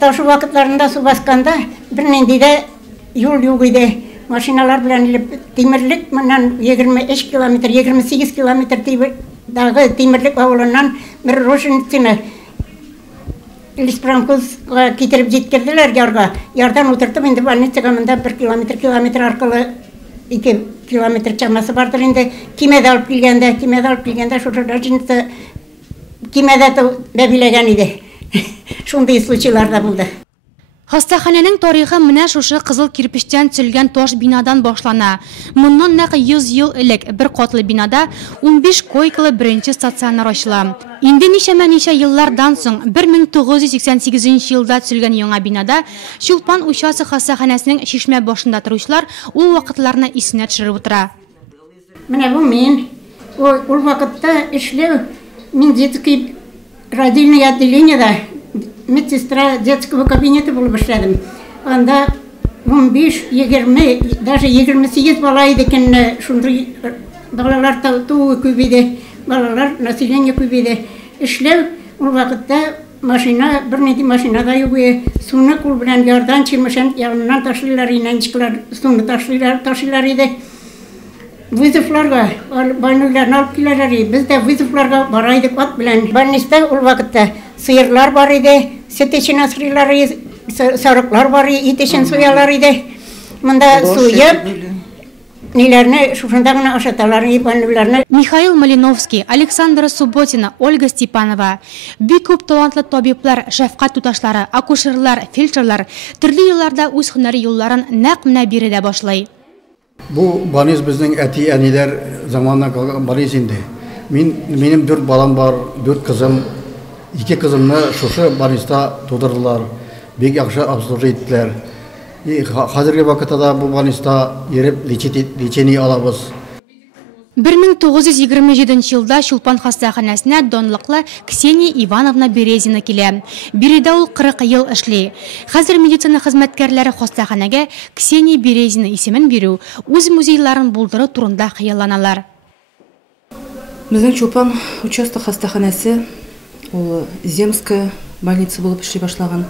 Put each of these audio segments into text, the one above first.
Ташу вакытларында су басканда бер нинди дә юл юк иде. Машиналар белән тимерлек менән 23 километр, 28 километр дагы тимерлек авылыннан бер Роженицына Лиспромкузга китереп җиткерделәр ярга. Ярдан утыртып инде больницага монда 1 километр аркылы 2 километр чамасы бардыр инде. Кимәдә алып килгәндә шушы Роженица кимәдә бәбиләгән иде. Шундый случайлар да булды. Хастаханәнең тарихы менә шушы кызыл кирпичтән төзелгән таш бинадан башлана. Моннан нәкъ 100 ел элек бер катлы бинада 15 койкалы беренче стационар ачыла. Инде ничә еллардан соң 1988 елда төзелгән яңа бинада Чулпан учасы хастаханәсенең шишмә башында торучылар ул вакытларны исенә төшереп утыра. Менә бу мин ул вакытта эшләү мин детский родильное отделение медсестра детского кабинета булып эшләдем. Анда 15-20, даже 28 бала иде икән, шундый балалар туу күп иде, балалар население күп иде. Эшләү ул вакытта машина, бер нинди машина да юк иде. Суны кул белән ярдан чимешен яныннан ташлыйлар, инәнчекләр суны ташлыйлар иде. Вызовларга, больникларны алып киләләр иде. Без дә вызовларга бара идек ат белән. Больниста ул вакытта сыерлар бар иде, сөт эчен асрыйлар иде, сарыклар бар иде, ит эчен суялар иде. Монда суеп, ниләрне шушында гына ашаталар иде больникларны. Михаил Малиновский, Александра Субботина, Ольга Степанова. Бик күп талантлы табиблар, шәфкать туташлары, акушерлар, фельдшерлар төрле елларда үз һөнәри юлларын нәкъ менә биредә башлый. Бу больниц безнең әти-әниләр заманына калган больниц инде. Минем 4 балам бар, 4 кызым. 2 кызымны шушы больниста тудырдылар. Бик яхшы обслуживать иттеләр. Хәзерге вакытта бу больниста йөреп лечение алабыз. 1927 елда Чулпан хастаханәсенә донлыклы Ксения Ивановна Березина килә. Биредә ул 40 ел эшли. Хәзер медицина хезмәткәрләре хастаханәгә Ксения Березина исемен бирү, үз музейларын булдыру турында хыялланалар. Безнең Чулпан участок хастаханәсе ул Земская больница булып эшли башлаган.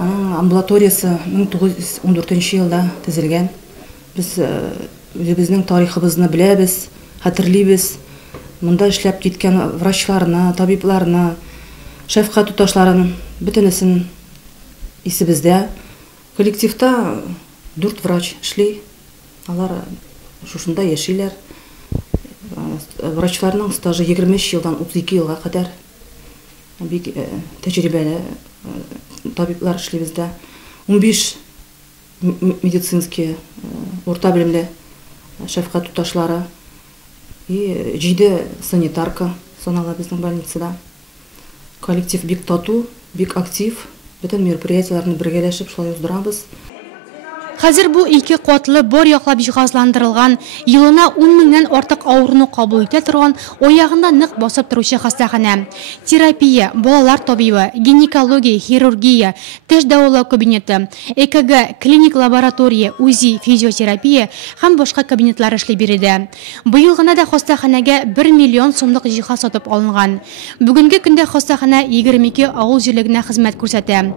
Аның амбулаториясы 1914 елда төзелгән. Без үзебезнең тарихыбызны беләбез, хәтерлибез. Монда эшләп киткән врачларына, табибларына, шәфкать туташларын бөтенесен исебездә. Коллективта 4 врач эшли. Алар шушында яшиләр. Врачларның стажы 23 елдан 32 елга кадәр. Бик тәҗрибәле табиблар эшли бездә. 15 медицинские орта белемле шәфкать туташлары и 7 санитарка санала безнең больницада. Коллектив бик тату, бик актив. Бөтен мероприятияларны бергәләшеп шулай уздырабыз. Хәзер бу 2 катлы бер яклап җиһазландырылган, елына 10 меңнән артык авыруны кабул итә торган, аягында нык басып торучы хастаханә. Терапия, балалар табибы, гинекология, хирургия, теш дәвалау кабинеты, ЭКГ, клиник лаборатория, УЗИ, физиотерапия һәм башка кабинетлар эшли биредә. Быел гына да хастаханәгә 1 миллион сумлык җиһаз сатып алынган. Бүгенге көндә хастаханә 22 авыл җирлегенә хезмәт күрсәтә.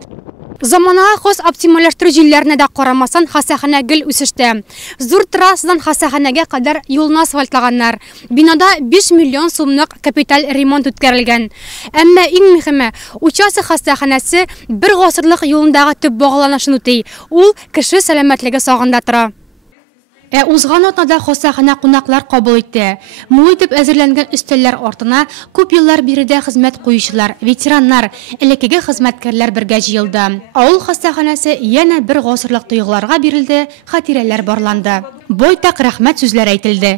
Заманага хос оптимальләштерү җилләренә дә карамасан хастаханә гел үсештә. Зур трассадан хастаханәгә кадәр юлны асфальтлаганнар. Бинада 5 миллион сумлык капиталь ремонт үткәрелгән. Әмма иң мөһиме, участок хастаханәсе 1 гасырлык юлындагы төп багланышын үти. Ул кеше сәламәтлеге сагында тора. Узган атнада хастаханә кунаклар кабул итте. Мул итеп әзерләнгән өстәлләр артына күп еллар биредә хезмәт куючылар, ветераннар, элеккеге хезмәткәрләр бергә җыелды. Авыл хастаханәсе янә 1 гасырлык тойгыларга бирелде, хатирәләр барланды. Байтак рәхмәт сүзләр әйтелде.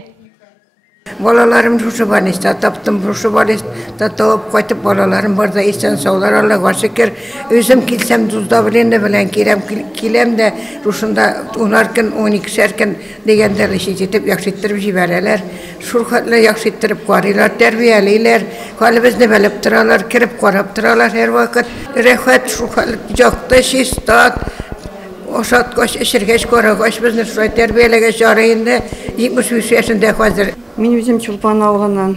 Балаларым шушы больниста таптым, шушы больниста табып кайтып балаларым барда исән саулар Аллага шөкер. Үзем килсәм дуздавленне белән киләм дә шушында 10 көн, 12 көн дигәндә җитеп яхшыттырып җибәрәләр. Шул хәтле яхшыттырып карыйлар, тәрбиялиләр. Калыбызны белеп торалар, кирип карап торалар һәр вакыт. Рәхәт шул хәтле җакты чиста. Ошаткач эшергәч карагач безне шулай тәрбияләгәч ярыенда 23 яшендә хәзер. Мин үзем Чулпан авылыннан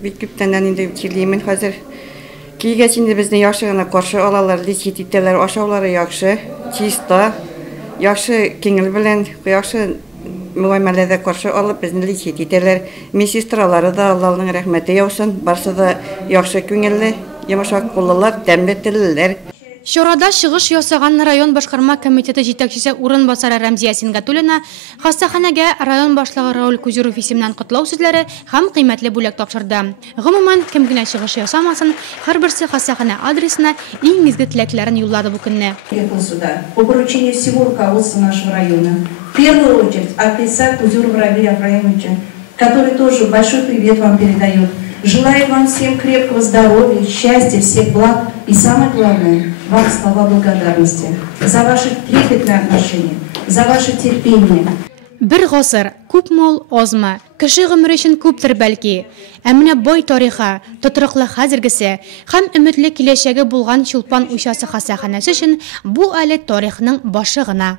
бик күптәннән инде киләмен хәзер. Кийгәч инде безне яхшы гына каршы алалар, лечит итәләр, ашаулары яхшы, чиста, яхшы киңел белән, яхшы мөгамәләдә каршы алып безне лечит итәләр. Медсестралары да Аллаһның рәхмәте яусын, барсы да яхшы күңелле, йомшак куллылар, тәмле теллеләр. Чарада чыгыш ясаган район башкарма комитеты җитәкчесе урынбасары Рәмзия Сингатуллина хастаханәгә район башлыгы Раул Кузюров исеменнән котлау сүзләре һәм кыйммәтле бүләк тапшырды. Гомумән, кем генә чыгыш ясамасын, һәрберсе хастаханә адресына иң изге теләкләрен юллады бу көнне. По поручению всего руководства нашего района, в первую очередь от лица Кузюрова Равиля Ефраимовича, который тоже большой привет вам передает. Желаю вам всем крепкого здоровья, счастья, всех благ и самое главное, вам слова благодарности за ваше трепетное отношение, за ваше терпение. Бер гасыр, күп мол, азмы, кеше гомере өчен күптер бәлки. Ә менә бай тарихы, тотрыклы хәзергесе һәм өметле киләчәге булган Чулпан учасы хастаханәсе өчен бу әле тарихның башы гына.